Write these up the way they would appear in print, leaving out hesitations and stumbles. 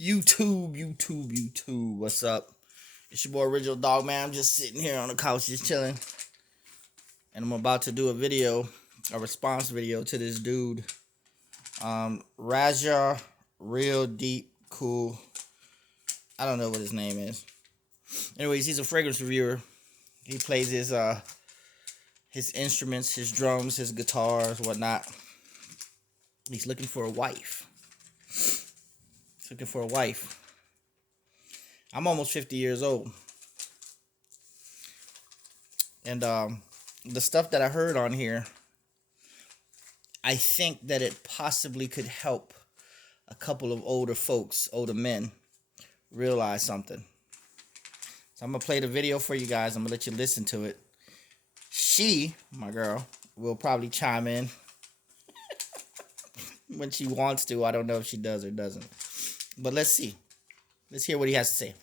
YouTube. What's up? It's your boy Original Dog Man. I'm just sitting here on the couch, just chilling, and I'm about to do a response video to this dude, Raja, real deep, cool. I don't know what his name is. Anyways, he's a fragrance reviewer. He plays his instruments, his drums, his guitars, whatnot. He's looking for a wife. He's looking for a wife. I'm almost 50 years old. And the stuff that I heard on here, I think that it possibly could help a couple of older men, realize something. So I'm going to play the video for you guys. I'm going to let you listen to it. She, my girl, will probably chime in when she wants to. I don't know if she does or doesn't. But let's see. Let's hear what he has to say. I've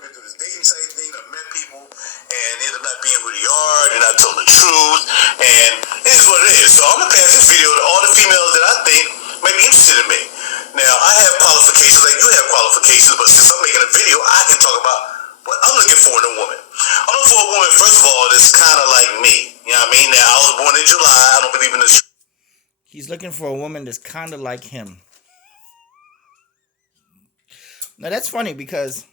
been through this dating site thing. I've met people and ended up not being who they are. They're not telling the truth. And it is what it is. So I'm going to pass this video to all the females that I think might be interested in me. Now, I have qualifications like you have qualifications, but since I'm making a video, I can talk about what I'm looking for in a woman. I'm looking for a woman, first of all, that's kind of like me. You know what I mean? Now, I was born in July. I don't believe in the... He's looking for a woman that's kind of like him. Now, that's funny because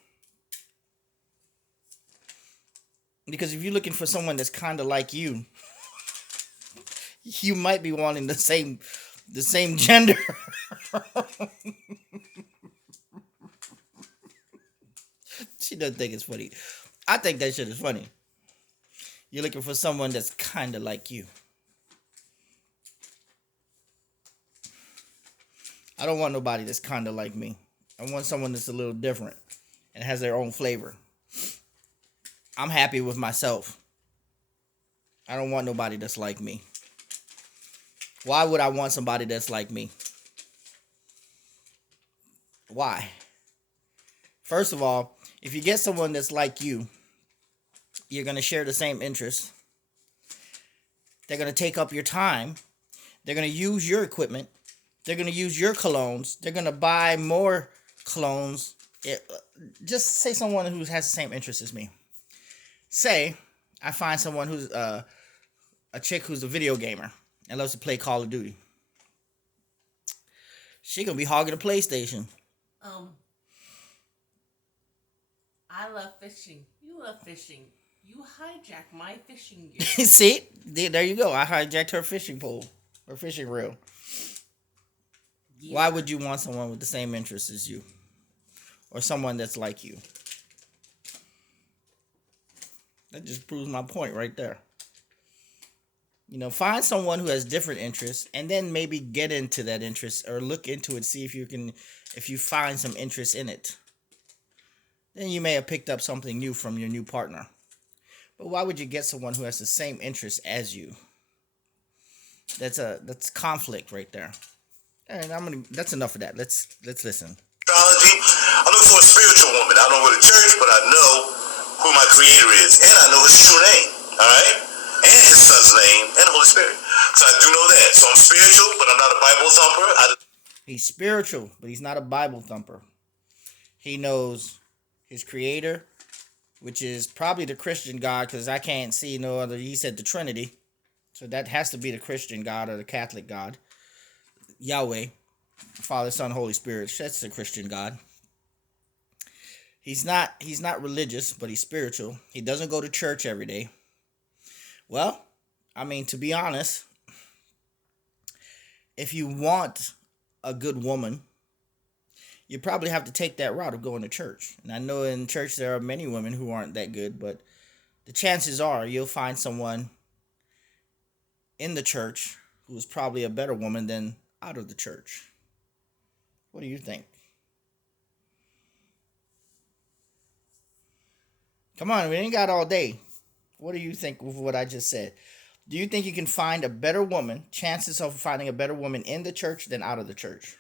if you're looking for someone that's kind of like you, you might be wanting the same gender. She doesn't think it's funny. I think that shit is funny. You're looking for someone that's kind of like you. I don't want nobody that's kind of like me. I want someone that's a little different and has their own flavor. I'm happy with myself. I don't want nobody that's like me. Why would I want somebody that's like me? Why? First of all, if you get someone that's like you, you're going to share the same interests. They're going to take up your time. They're going to use your equipment. They're going to use your colognes. They're going to buy more colognes. Just say someone who has the same interests as me. Say I find someone who's a chick who's a video gamer and loves to play Call of Duty. She going to be hogging a PlayStation. I love fishing. You love fishing. You hijack my fishing gear. See? There you go. I hijacked her fishing pole. Her fishing reel. Yeah. Why would you want someone with the same interests as you? Or someone that's like you? That just proves my point right there. You know, find someone who has different interests and then maybe get into that interest or look into it, see if you find some interest in it. Then you may have picked up something new from your new partner. But why would you get someone who has the same interests as you? That's conflict right there. And that's enough of that. Let's listen. Astrology. I'm looking for a spiritual woman. I don't go to church, but I know who my creator is. And I know his true name. Alright? And his son's name and the Holy Spirit. So I do know that. So I'm spiritual, but I'm not a Bible thumper. He's spiritual, but he's not a Bible thumper. He knows his creator, which is probably the Christian God, because I can't see no other. He said the Trinity. So that has to be the Christian God or the Catholic God. Yahweh, Father, Son, Holy Spirit. That's the Christian God. He's not religious, but he's spiritual. He doesn't go to church every day. Well, I mean, to be honest, if you want a good woman, you probably have to take that route of going to church. And I know in church there are many women who aren't that good, but the chances are you'll find someone in the church who is probably a better woman than out of the church. What do you think? Come on, we ain't got all day. What do you think of what I just said? Do you think you can find a better woman, chances of finding a better woman in the church than out of the church?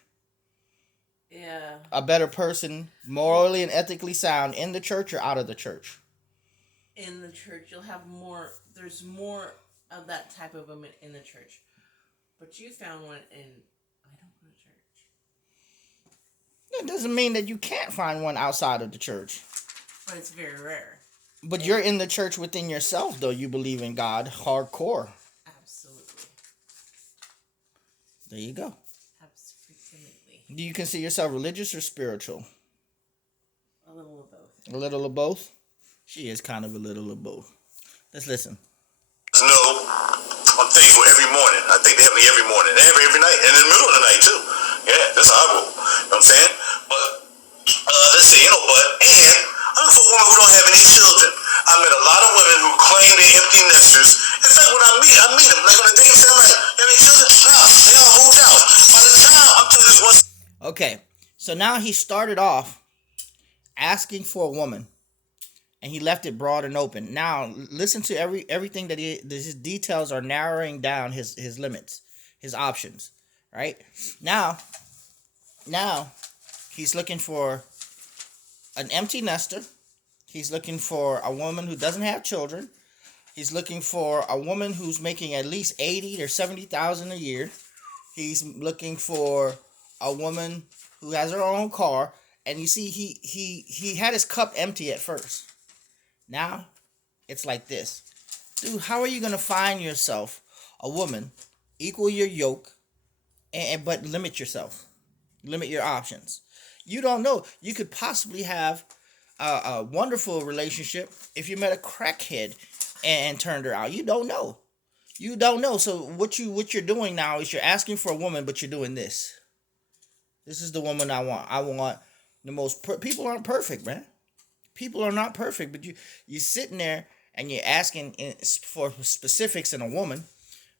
Yeah. A better person, morally and ethically sound, in the church or out of the church? In the church, you'll have more. There's more of that type of woman in the church. But you found one in. I don't go to church. That doesn't mean that you can't find one outside of the church. But it's very rare. But you're in the church within yourself, though. You believe in God hardcore. Absolutely. There you go. Absolutely. Do you consider yourself religious or spiritual? A little of both. A little of both? She is kind of a little of both. Let's listen. No, I'm thankful every morning. I thank the heavenly every morning, every night, and in the middle of the night too. Yeah, that's how I roll. You know what I'm saying? But let's see, and I'm looking for a woman who don't have any children. I met a lot of women who claim they're empty nesters. In fact, when I meet them, like on a date, say, I'm like, you have any children? Nah, they all moved out. By the time I'm telling you this one. Okay, so now he started off asking for a woman, and he left it broad and open. Now listen to everything that his details are narrowing down his limits, his options. Right now he's looking for an empty nester. He's looking for a woman who doesn't have children. He's looking for a woman who's making at least 80 or 70,000 a year. He's looking for a woman who has her own car. And you see, he had his cup empty at first. Now it's like this. Dude, how are you gonna find yourself a woman, equal your yoke, but limit yourself? Limit your options. You don't know. You could possibly have a wonderful relationship if you met a crackhead and turned her out. You don't know. You don't know. So what you're doing now is you're asking for a woman, but you're doing this. This is the woman I want. I want the most. People aren't perfect, man. People are not perfect, but you're sitting there and you're asking for specifics in a woman.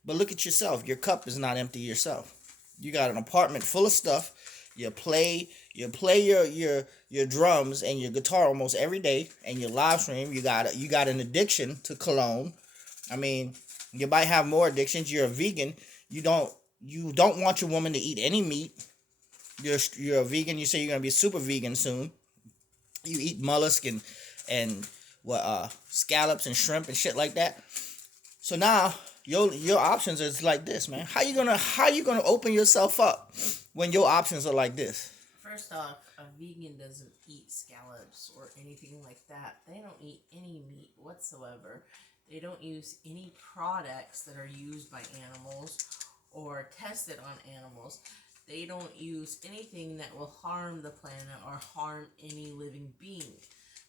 But look at yourself. Your cup is not empty yourself. You got an apartment full of stuff. You play your drums and your guitar almost every day, and you live stream. You got an addiction to cologne. I mean, you might have more addictions. You're a vegan. You don't want your woman to eat any meat. You're a vegan. You say you're gonna be a super vegan soon. You eat mollusk and scallops and shrimp and shit like that. So now your options is like this, man. How you gonna open yourself up when your options are like this? First off, a vegan doesn't eat scallops or anything like that. They don't eat any meat whatsoever. They don't use any products that are used by animals or tested on animals. They don't use anything that will harm the planet or harm any living being.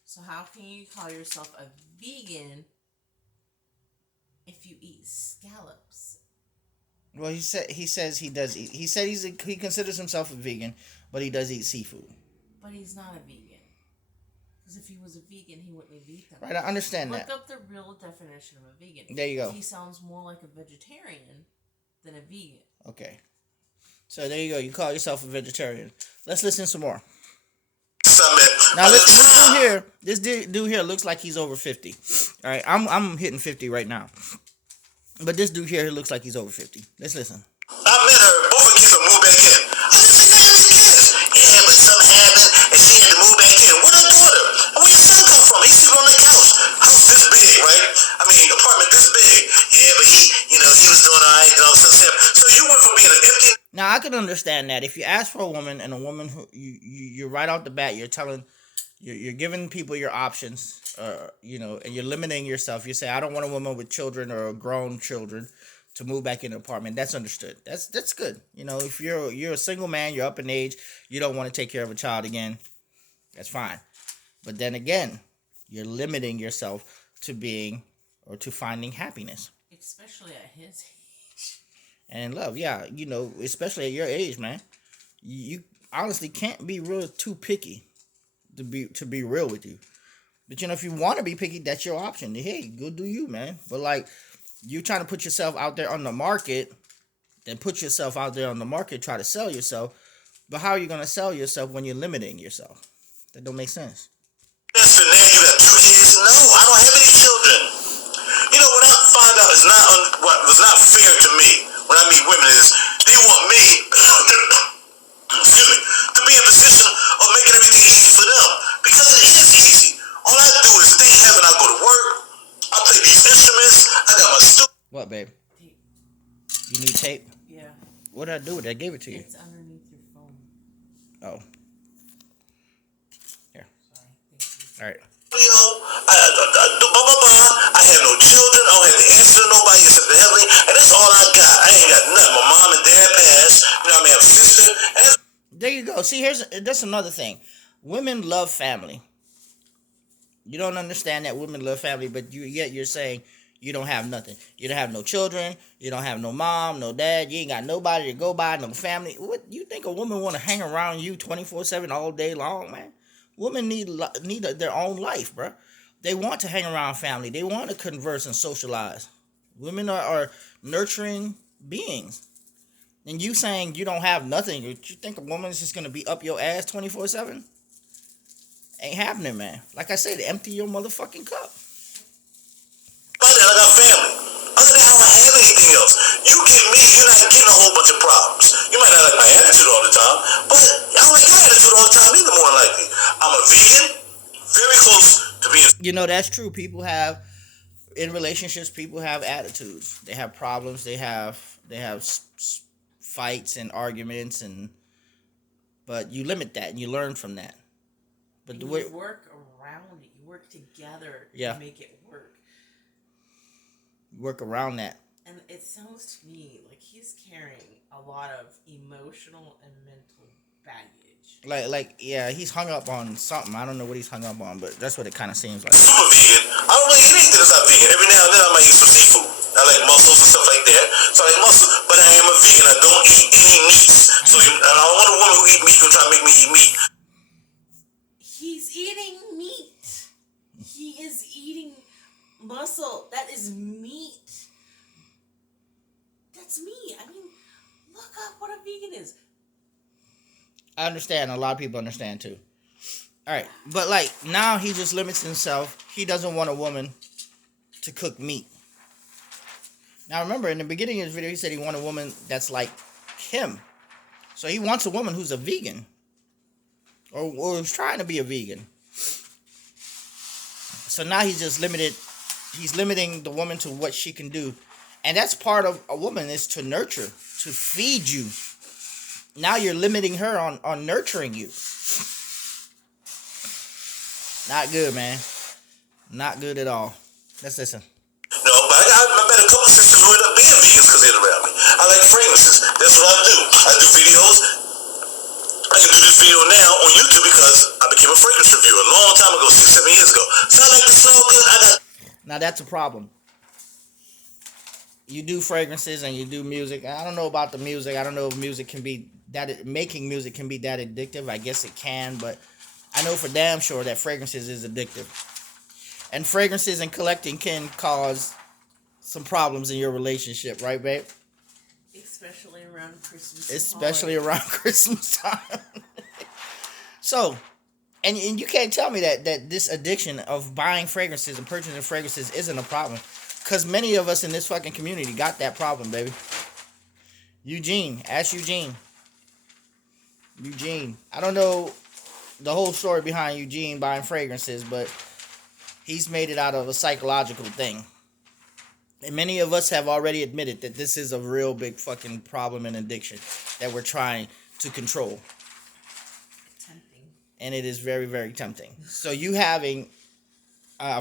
So how can you call yourself a vegan if you eat scallops? Well, he says he does eat. He said he considers himself a vegan, but he does eat seafood. But he's not a vegan. Because if he was a vegan, he wouldn't have eaten them. Right, I understand that. Look up the real definition of a vegan. There you go. He sounds more like a vegetarian than a vegan. Okay. So there you go. You call yourself a vegetarian. Let's listen some more. Now listen, this dude here looks like he's over 50. All right, I'm hitting 50 right now. But this dude here looks like he's over 50. Let's listen. I met her. Both her kids will move back in. I said, you have any kids? Yeah, but something happened and she had to move back in. Where her daughter? And where your son come from? He's sleeping on the couch. House this big, right? I mean, apartment this big. Yeah, but he was doing all right and all this stuff. So you went from being an empty. Now I can understand that if you ask for a woman and a woman who you're right out the bat, you're giving people your options, and you're limiting yourself. You say, I don't want a woman with children or grown children to move back in an apartment. That's understood. That's good. If you're a single man, you're up in age, you don't want to take care of a child again, that's fine. But then again, you're limiting yourself to finding happiness. Especially at his age. And love, yeah, especially at your age, man. You honestly can't be too picky. To be real with you. But if you want to be picky, that's your option. Hey, go do you, man. But like, you trying to put yourself out there on the market, then put yourself out there on the market, try to sell yourself. But how are you going to sell yourself when you're limiting yourself? That don't make sense. Yes, and now you got 2 kids. No, I don't have any children. What I find out is what was not fair to me when I meet women is they want me excuse me, to be in a position of making everything easy for them. Because it is easy. All I do is stay in heaven. I go to work. I play these instruments. I got my studio. What, babe? Tape. You need tape? Yeah. What did I do with it? I gave it to you. It's underneath your phone. Oh. All right. I have no children. I don't have to answer to nobody except the heavenly, and that's all I got. I ain't got nothing. My mom and dad passed. You know what I mean? I have a sister. And There you go. See, that's another thing. Women love family. You don't understand that women love family, but yet you're saying you don't have nothing. You don't have no children. You don't have no mom, no dad. You ain't got nobody to go by, no family. What you think a woman want to hang around you 24/7 all day long, man? Women need their own life, bro. They want to hang around family. They want to converse and socialize. Women are nurturing beings. And you saying you don't have nothing, you think a woman's just going to be up your ass 24/7? Ain't happening, man. Like I said, empty your motherfucking cup. I got family. Other than that, I don't have anything else. You get me, you're not getting a whole bunch of problems. You might not like my attitude all the time, but I don't like your attitude all the time either, more than likely. I'm a vegan, very close to being... You know, that's true. People have, in relationships, people have attitudes. They have problems. They have fights and arguments, but you limit that and you learn from that. But you work around it. You work together to make it work. Work around that. And it sounds to me like he's carrying a lot of emotional and mental baggage. Yeah, he's hung up on something. I don't know what he's hung up on, but that's what it kind of seems like. Super vegan. I don't really eat anything that's not vegan. Every now and then I might eat some seafood. I like mussels and stuff like that. So I like mussels, but I am a vegan. I don't eat any meats. So I don't want a woman who eat meat who try to make me eat meat. He's eating meat. He is eating muscle. That is meat. That's me. I mean, look up what a vegan is. I understand. A lot of people understand too. All right. But like now he just limits himself. He doesn't want a woman to cook meat. Now remember in the beginning of his video he said he wanted a woman that's like him. So he wants a woman who's a vegan. Or who's trying to be a vegan. So now he's just limited. He's limiting the woman to what she can do. And that's part of a woman is to nurture, to feed you. Now you're limiting her on nurturing you. Not good, man. Not good at all. Let's listen. No, but I met a couple sisters who ended up being vegans because they're around me. I like fragrances. That's what I do. I do videos. I can do this video now on YouTube because I became a fragrance reviewer a long time ago, 6-7 years ago. So I like to smell good. Now that's a problem. You do fragrances and you do music. I don't know about the music. I don't know if music can be making music can be that addictive. I guess it can, but I know for damn sure that fragrances is addictive. And fragrances and collecting can cause some problems in your relationship, right, babe? Especially around Christmas. Especially around Christmas time. So, and you can't tell me that this addiction of buying fragrances and purchasing fragrances isn't a problem. Because many of us in this fucking community got that problem, baby. Eugene. Ask Eugene. Eugene. I don't know the whole story behind Eugene buying fragrances, but he's made it out of a psychological thing. And many of us have already admitted that this is a real big fucking problem and addiction that we're trying to control. Tempting. And it is very, very tempting. So you having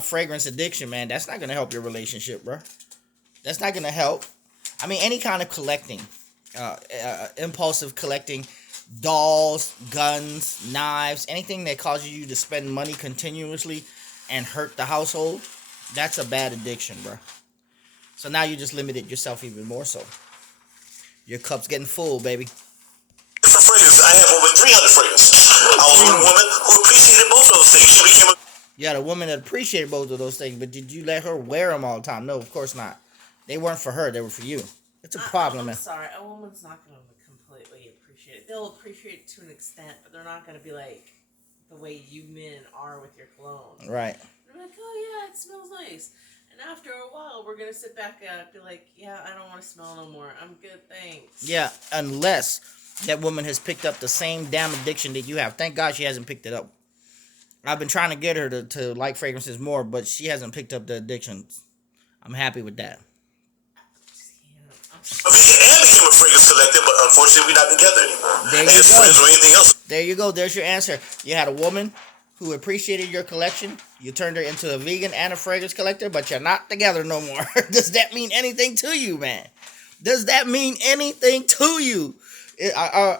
fragrance addiction, man, that's not going to help your relationship, bro. That's not going to help. I mean, any kind of collecting, impulsive collecting, dolls, guns, knives, anything that causes you to spend money continuously and hurt the household, that's a bad addiction, bro. So now you just limited yourself even more so. Your cup's getting full, baby. For fragrances, I have over 300 fragrances. I was with a woman who appreciated both of those things. She became You had a woman that appreciated both of those things, but did you let her wear them all the time? No, of course not. They weren't for her. They were for you. It's a problem, man. I'm sorry. A woman's not going to completely appreciate it. They'll appreciate it to an extent, but they're not going to be like the way you men are with your cologne. Right. They're like, oh, yeah, it smells nice. And after a while, we're going to sit back and be like, yeah, I don't want to smell no more. I'm good, thanks. Yeah, unless that woman has picked up the same damn addiction that you have. Thank God she hasn't picked it up. I've been trying to get her to like fragrances more, but she hasn't picked up the addictions. I'm happy with that. a vegan and became a fragrance collector, but unfortunately we're not together anymore. There you as go. friends or anything else. There you go. There's your answer. You had a woman who appreciated your collection. You turned her into a vegan and a fragrance collector, but you're not together no more. Does that mean anything to you, man? Does that mean anything to you? Are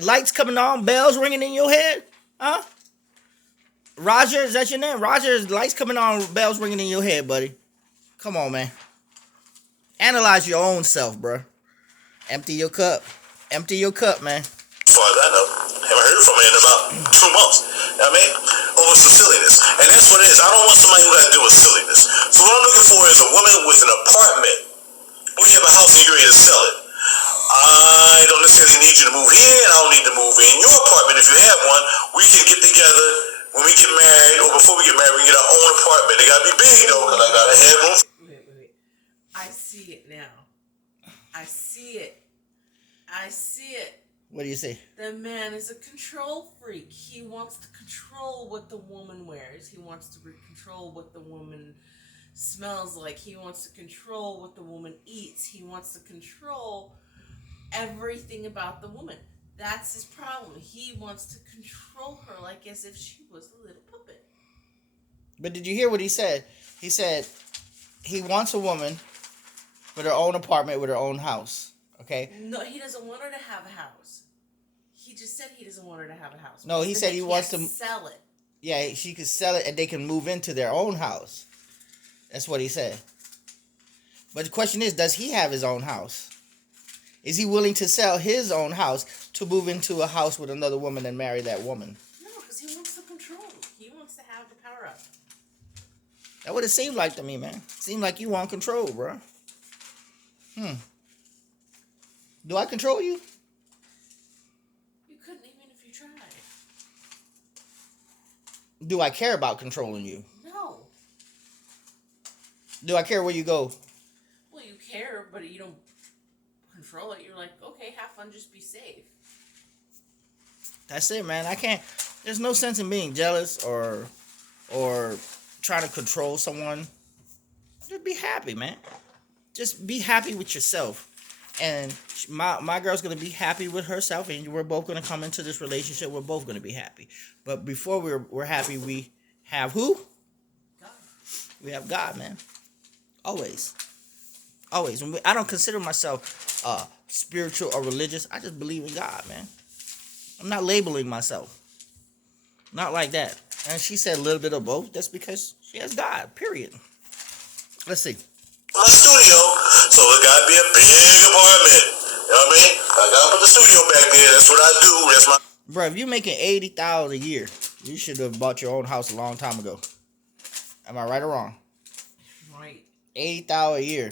lights coming on, bells ringing in your head? Huh? Roger, is that your name? Roger, is lights coming on, bells ringing in your head, buddy. Come on, man. Analyze your own self, bro. Empty your cup. Empty your cup, man. As far as I know, haven't heard from her in about 2 months. You know what I mean? Over some silliness. And that's what it is. I don't want somebody who got to deal with silliness. So what I'm looking for is a woman with an apartment. We have a house and you're ready to sell it. I don't necessarily need you to move here, and I don't need to move in your apartment. If you have one, we can get together when we get married, or before we get married, we can get our own apartment. They gotta be big though, because I gotta have room. Wait. I see it now. I see it. I see it. What do you say? The man is a control freak. He wants to control what the woman wears. He wants to control what the woman smells like. He wants to control what the woman eats. He wants to control everything about the woman. That's his problem. He wants to control her like as if she was a little puppet. But did you hear what he said? He said he wants a woman with her own apartment, with her own house. Okay? No, he doesn't want her to have a house. He just said he doesn't want her to have a house. No, he said he wants to sell it. Yeah, she could sell it and they can move into their own house. That's what he said. But the question is, does he have his own house? Is he willing to sell his own house to move into a house with another woman and marry that woman? No, because he wants the control. He wants to have the power up. That would have seemed like to me, man. Seemed like you want control, bro. Do I control you? You couldn't even if you tried. Do I care about controlling you? No. Do I care where you go? Well, you care, but you don't control it. You're like, okay, have fun, just be safe. That's it, man. I can't. There's no sense in being jealous or trying to control someone. Just be happy, man. Just be happy with yourself. And my girl's going to be happy with herself, and we're both going to come into this relationship. We're both going to be happy. But before we're happy, we have who? God. We have God, man. Always. Always. I don't consider myself spiritual or religious. I just believe in God, man. I'm not labeling myself. Not like that. And she said a little bit of both. That's because she has God, period. Let's see. My studio, so it gotta be a big apartment. You know what I mean? I gotta put the studio back there. That's what I do. That's my. Bro, if you're making $80,000 a year, you should have bought your own house a long time ago. Am I right or wrong? Right. $80,000 a year.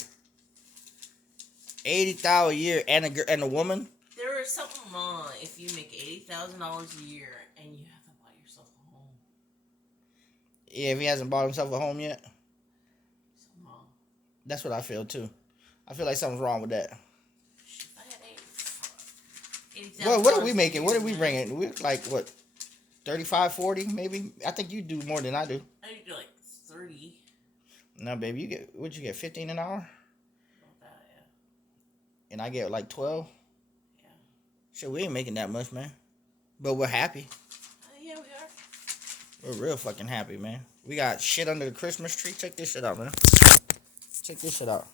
$80,000 a year, and a woman. There is something wrong if you make $80,000 a year and you haven't bought yourself a home. Yeah, if he hasn't bought himself a home yet. Something wrong. That's what I feel too. I feel like something's wrong with that. If I had $80,000 What are we making? a What year, are we man, bringing? We're like, what, 35, 40 maybe? I think you do more than I do. I need to do like 30. No, baby, you get, what'd you get, 15 an hour? About that, yeah. And I get like 12? Yeah. Shit, we ain't making that much, man. But we're happy. Yeah, we are. We're real fucking happy, man. We got shit under the Christmas tree. Check this shit out, man. Check this shit out.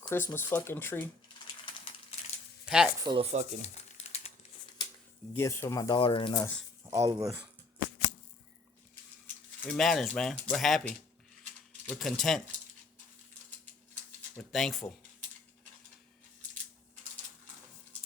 Christmas fucking tree. Pack full of fucking gifts for my daughter and us. All of us. We manage, man. We're happy. We're content. We're thankful.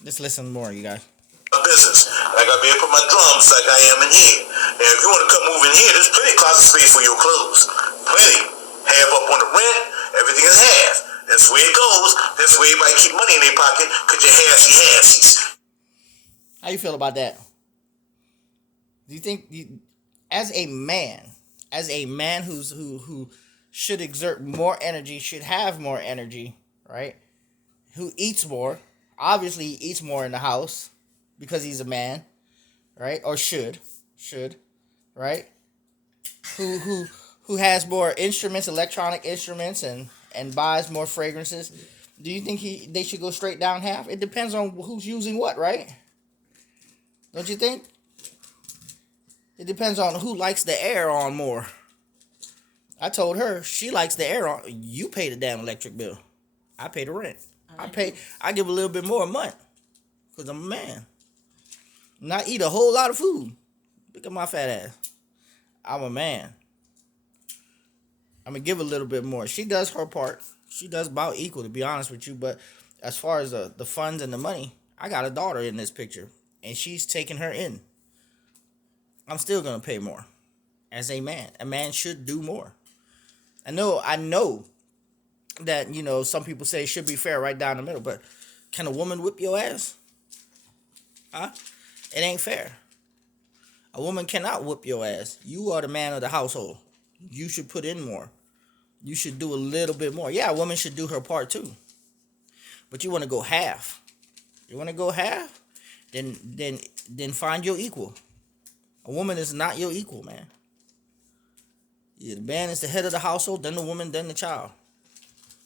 Let's listen more, you guys. Business. I gotta be able to put my drums like I am in here. And if you want to come move in here, there's plenty of closet space for your clothes. Plenty. Half up on the rent, everything is half. That's the way it goes. That's the way everybody keep money in their pocket, because you're halfsy-halfsies. How you feel about that? Do you think, as a man who should exert more energy, should have more energy, right? Who eats more, obviously he eats more in the house because he's a man, right? Or should, right? Who has more instruments, electronic instruments, and buys more fragrances. Do you think they should go straight down half? It depends on who's using what, right? Don't you think? It depends on who likes the air on more. I told her she likes the air on. You pay the damn electric bill. I pay the rent. I give a little bit more a month because I'm a man. And I eat a whole lot of food. Look at my fat ass. I'm a man. I'm gonna give a little bit more. She does her part. She does about equal, to be honest with you. But as far as the funds and the money, I got a daughter in this picture, and she's taking her in. I'm still gonna pay more. As a man should do more. I know that, some people say it should be fair right down the middle, but can a woman whip your ass? Huh? It ain't fair. A woman cannot whip your ass. You are the man of the household. You should put in more. You should do a little bit more. Yeah, a woman should do her part too. But you want to go half. You want to go half? Then find your equal. A woman is not your equal, man. Yeah, the man is the head of the household, then the woman, then the child.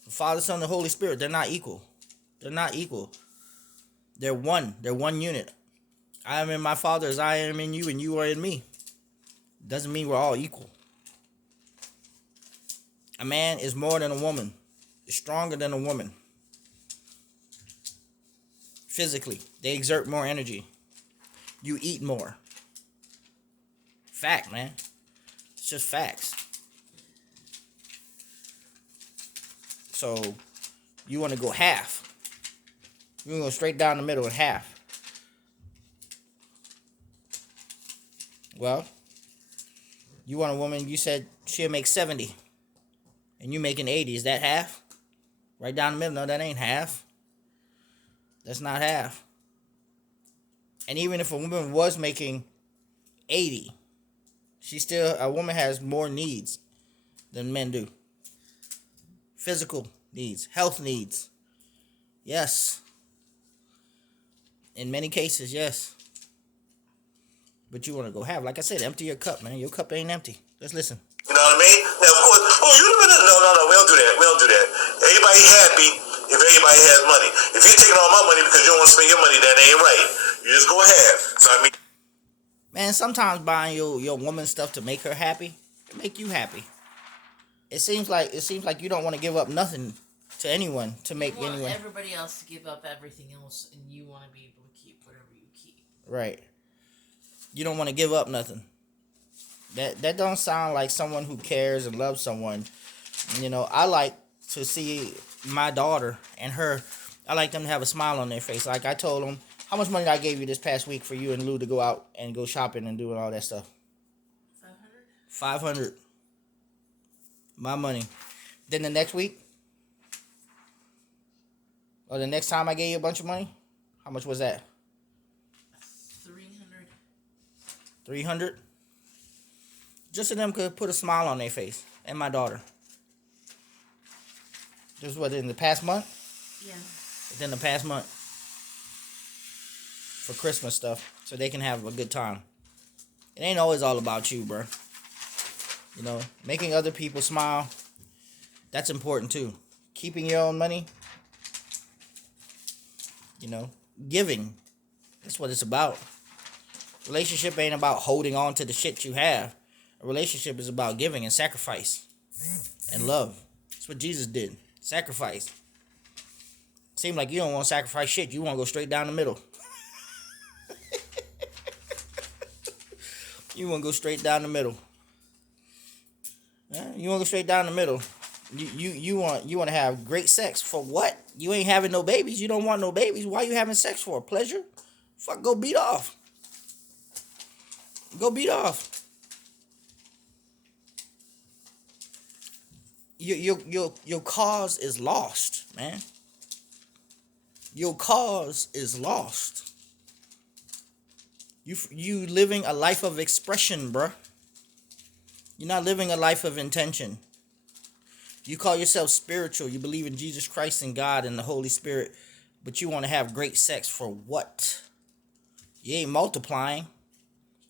The Father, Son, and the Holy Spirit, they're not equal. They're not equal. They're one. They're one unit. I am in my Father as I am in you and you are in me. Doesn't mean we're all equal. A man is more than a woman. Is stronger than a woman. Physically, they exert more energy. You eat more. Fact, man. It's just facts. So, you want to go half. You want to go straight down the middle and half. Well, you want a woman, you said she'll make 70. And you making 80. Is that half? Right down the middle. No, that ain't half. That's not half. And even if a woman was making 80, a woman has more needs than men do. Physical needs, health needs. Yes. In many cases, yes. But you want to go half. Like I said, empty your cup, man. Your cup ain't empty. Let's listen. You know what I mean? Now, of course, no, we don't do that. We don't do that. Everybody happy if everybody has money. If you're taking all my money because you don't want to spend your money, that ain't right. You just go half. So, I mean... Man, sometimes buying your woman stuff to make her happy, it make you happy. It seems like you don't want to give up nothing to anyone to make anyone. You want everybody else to give up everything else, and you want to be able to keep whatever you keep. Right. You don't want to give up nothing. That don't sound like someone who cares and loves someone. I like to see my daughter and her. I like them to have a smile on their face. Like I told them, how much money I gave you this past week for you and Lou to go out and go shopping and doing all that stuff? 500. My money. Then the next week, or the next time I gave you a bunch of money, how much was that? 300. Just so them could put a smile on their face. And my daughter. Just what, in the past month? Yeah. Within the past month. For Christmas stuff. So they can have a good time. It ain't always all about you, bro. Making other people smile. That's important too. Keeping your own money. Giving. That's what it's about. Relationship ain't about holding on to the shit you have. A relationship is about giving and sacrifice and love. That's what Jesus did. Sacrifice. Seems like you don't want to sacrifice shit. You want to go straight down the middle. You want to go straight down the middle. You want to go straight down the middle. You want to have great sex for what? You ain't having no babies. You don't want no babies. Why you having sex for? Pleasure? Fuck, go beat off. Go beat off. Your cause is lost, man. Your cause is lost. You living a life of expression, bruh. You're not living a life of intention. You call yourself spiritual. You believe in Jesus Christ and God and the Holy Spirit, but you want to have great sex for what? You ain't multiplying.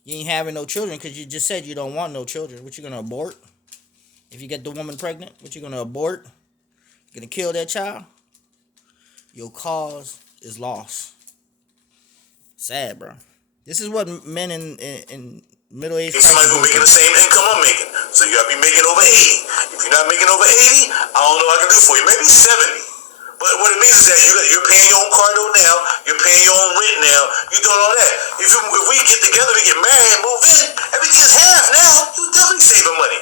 You ain't having no children because you just said you don't want no children. What, you going to abort? If you get the woman pregnant, what, you going to abort? You going to kill that child? Your cause is lost. Sad, bro. This is what men in Middle-aged It's somebody who's making the same income I'm making. So you gotta be making over 80. If you're not making over 80, I don't know what I can do for you. Maybe 70. But what it means is that you're paying your own car note now, you're paying your own rent now, you're doing all that. If we get together, we get married and move in, everything's half now. You're definitely saving money.